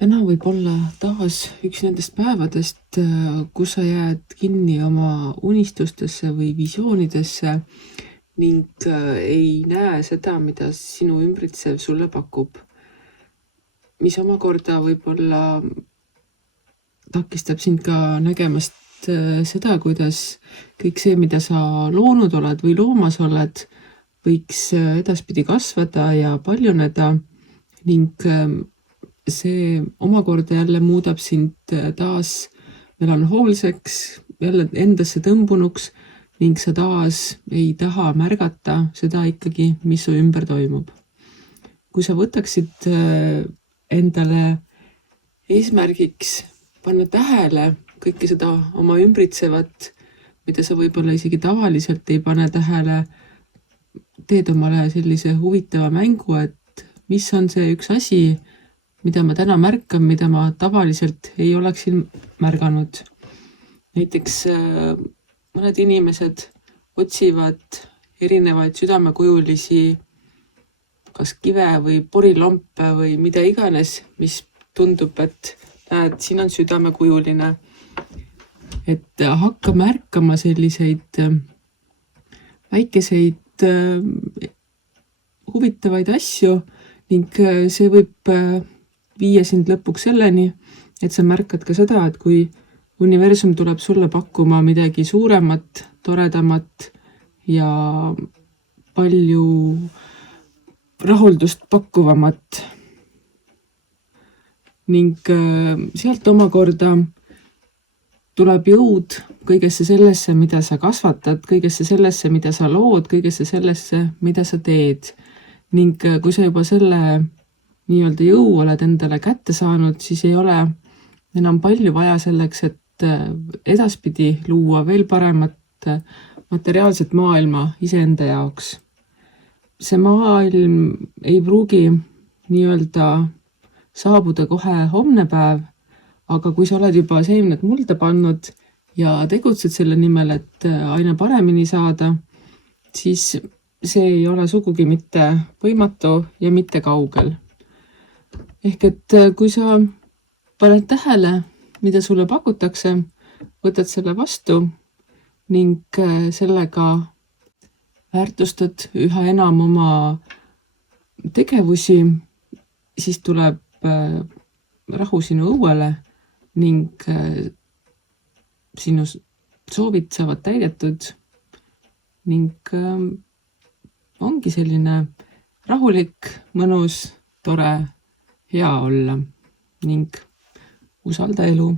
Täna võib olla taas üks nendest päevadest, kus sa jääd kinni oma unistustesse või visioonidesse ning ei näe seda, mida sinu ümbritsev sulle pakub. Mis omakorda võib-olla takistab sind ka nägemast seda, kuidas kõik see, mida sa loonud oled või loomas oled, võiks edaspidi kasvada ja paljuneda ning see omakorda jälle muudab sind taas melanhoolseks, jälle endasse tõmbunuks ning sa taas ei taha märgata seda ikkagi, mis su ümber toimub. Kui sa võtaksid endale eesmärgiks panna tähele kõike seda oma ümbritsevat, mida sa võib-olla isegi tavaliselt ei pane tähele, teed omale sellise huvitava mängu, et mis on see üks asi, mida ma täna märkan, mida ma tavaliselt ei oleksin märganud. Näiteks mõned inimesed otsivad erinevaid südamekujulisi kas kive või porilompe või mida iganes, mis tundub, et näed, siin on südamekujuline. Et hakka märkama selliseid väikeseid huvitavaid asju ning see võib viia sind lõpuks selleni, et sa märkad ka seda, et kui universum tuleb sulle pakkuma midagi suuremat, toredamat ja palju rahuldust pakkuvamat. Ning sealt omakorda tuleb jõud kõigesse sellesse, mida sa kasvatad, kõigesse sellesse, mida sa lood, kõigesse sellesse, mida sa teed. Ning kui sa juba selle nii-öelda jõu oled endale kätte saanud, siis ei ole enam palju vaja selleks, et edaspidi luua veel paremat materiaalset maailma iseenda jaoks. See maailm ei pruugi nii-öelda saabuda kohe homne päev, aga kui sa oled juba seemned mulda pannud ja tegutsed selle nimel, et aina paremini saada, siis see ei ole sugugi mitte võimatu ja mitte kaugel. Ehk et kui sa paned tähele, mida sulle pakutakse, võtad selle vastu ning sellega väärtustad üha enam oma tegevusi, siis tuleb rahu sinu õuele ning sinu soovid saavad täidetud ning ongi selline rahulik, mõnus, tore, hea olla ning usalda elu.